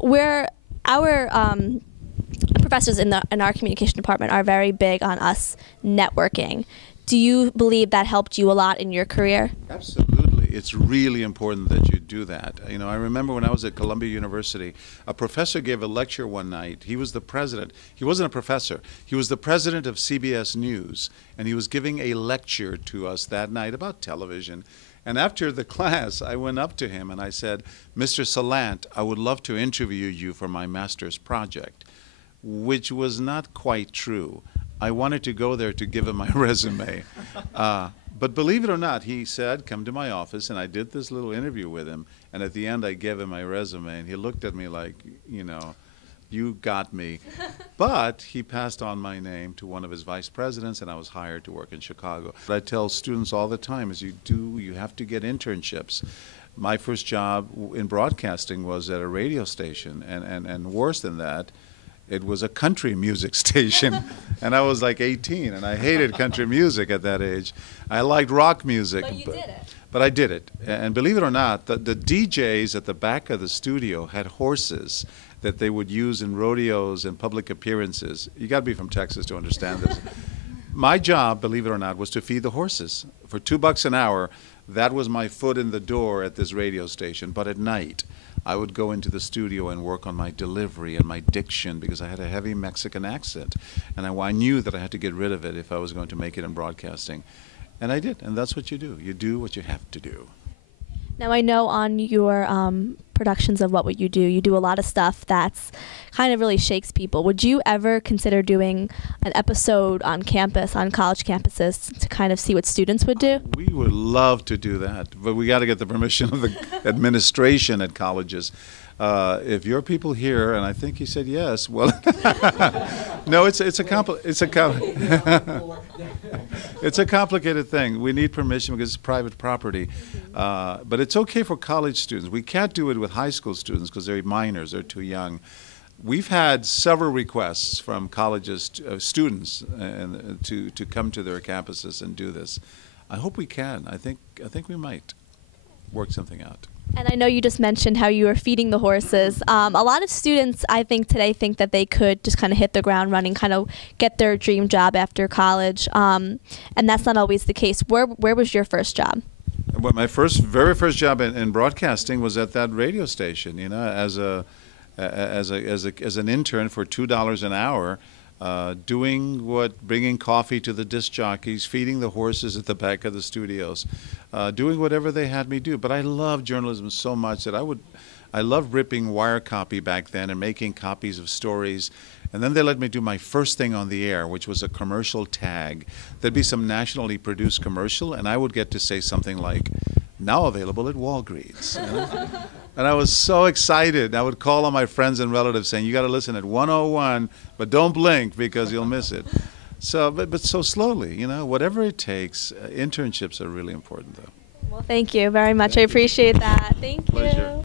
Where our professors in our communication department are very big on us networking. Do you believe that helped you a lot in your career? Absolutely. It's really important that you do that. You know, I remember when I was at Columbia University, a professor gave a lecture one night. He was the president. He wasn't a professor. He was the president of CBS News, and he was giving a lecture to us that night about television. And after the class, I went up to him and I said, "Mr. Salant, I would love to interview you for my master's project," which was not quite true. I wanted to go there to give him my resume. But believe it or not, he said, "Come to my office," and I did this little interview with him, and at the end I gave him my resume, and he looked at me like, you know, "You got me." But he passed on my name to one of his vice presidents, and I was hired to work in Chicago. What I tell students all the time is you have to get internships. My first job in broadcasting was at a radio station, and worse than that, it was a country music station, and I was like 18, and I hated country music at that age. I liked rock music. But you did it. But I did it. And believe it or not, the DJs at the back of the studio had horses that they would use in rodeos and public appearances. You got to be from Texas to understand this. My job, believe it or not, was to feed the horses. For $2 an hour, that was my foot in the door at this radio station. But at night, I would go into the studio and work on my delivery and my diction because I had a heavy Mexican accent. And I knew that I had to get rid of it if I was going to make it in broadcasting. And I did, and that's what you do. You do what you have to do. Now, I know on your productions of What Would You do a lot of stuff that's kind of really shakes people. Would you ever consider doing an episode on campus, on college campuses, to kind of see what students would do? We would love to do that, but we got to get the permission of the administration at colleges. If your people here, and I think he said yes, well, no, it's a complicated thing. We need permission because it's private property, but it's okay for college students. We can't do it with high school students because they're minors, they're too young. We've had several requests from colleges, students, to come to their campuses and do this. I hope we can. I think we might work something out. And I know you just mentioned how you were feeding the horses. A lot of students, I think, today think that they could just kind of hit the ground running, kind of get their dream job after college, and that's not always the case. Where was your first job? Well, my very first job in broadcasting was at that radio station. You know, as an intern for $2 an hour. Bringing coffee to the disc jockeys, feeding the horses at the back of the studios, doing whatever they had me do. But I loved journalism so much that I loved ripping wire copy back then and making copies of stories. And then they let me do my first thing on the air, which was a commercial tag. There'd be some nationally produced commercial, and I would get to say something like, "Now available at Walgreens." You know? And I was so excited. I would call on my friends and relatives saying, "You got to listen at 101, but don't blink because you'll miss it." So, but so slowly, you know, whatever it takes. Internships are really important, though. Well, thank you very much. I appreciate that. Thank you. Pleasure.